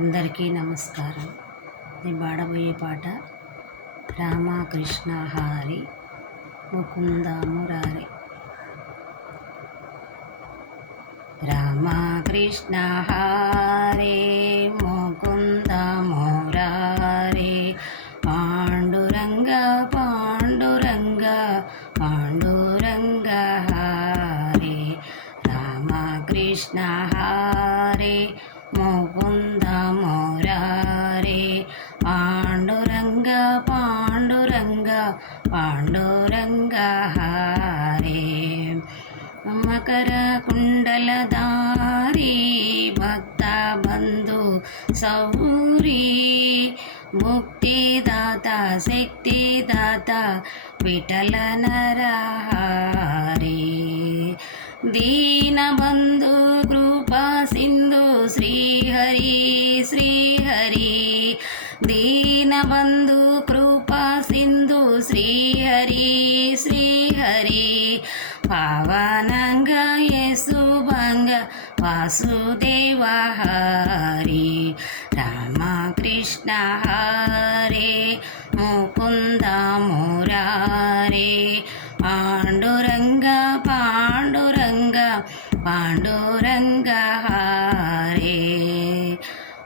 అందరికీ నమస్కారం. నేను పాడబోయే పాట రామకృష్ణ హరి ముకుంద మురారి. రామకృష్ణ హరే ముకుంద మురారి పాండురంగ పాండురంగ పాండురంగ హరే రామకృష్ణ హరే ముకుంద మురారి పాండురంగ పాండురంగ పాండురంగ హరే మకర కుండలధారి భక్త బంధు సౌరీ ముక్తిదాత శక్తిదాత విఠల నరహరి దీనబంధు కృపా సింధు శ్రీహరి శ్రీహరి దీనబంధు కృపా సింధు శ్రీహరి శ్రీహరి పావనంగ యేసుభంగ వాసుదేవ హరి రామకృష్ణ హరే ముకుంద మురారి పాండురంగ పాండురంగ పాండురంగ హరే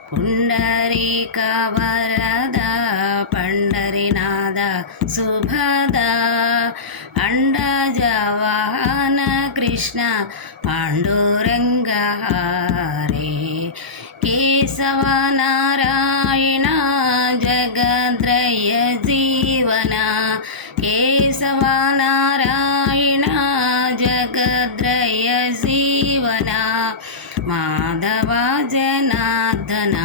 పుండరీక వరద పండరినాద శుభద అండజవాహన కృష్ణ పాండురంగ హరే కేశవ నారాయణ జగద్రయ జీవన కేశవ నారాయణ జగద్రయ జీవన మాధవ జనార్దన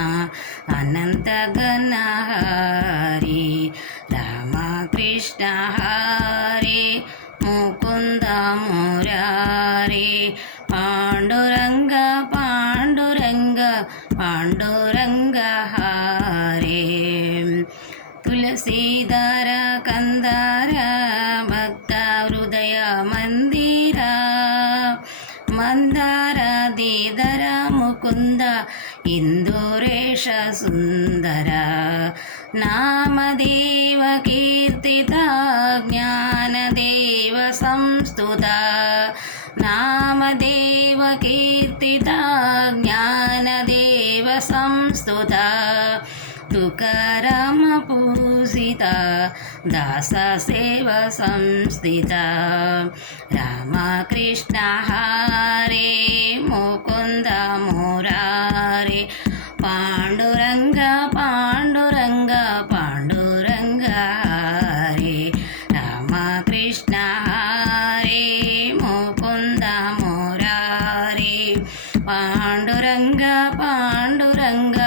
అనంత గణ హరి రామకృష్ణ హరే ముకుంద మురారి పాండురంగ పాండురంగ పాండురంగ హరే తులసీధర కందార భక్త హృదయ మందిర మందార దీధర ముకుంద ఇందురేష సుందర నామదేవ కీర్తిత జ్ఞానదేవ సంస్తుత నామదేవ కీర్తిత జ్ఞానదేవ సంస్తుత తుకారామ పూజిత దాస సేవ సంస్థిత రామకృష్ణ హరే ముకుంద మురారి పాండురంగ పాండురంగ పాండురంగ హరే రామకృష్ణ హరే ముకుంద మురారి పాండురంగ పాండురంగ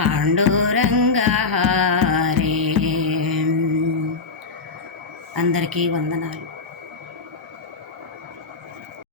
పాండురంగ హరే. అందరికీ వందనాలు.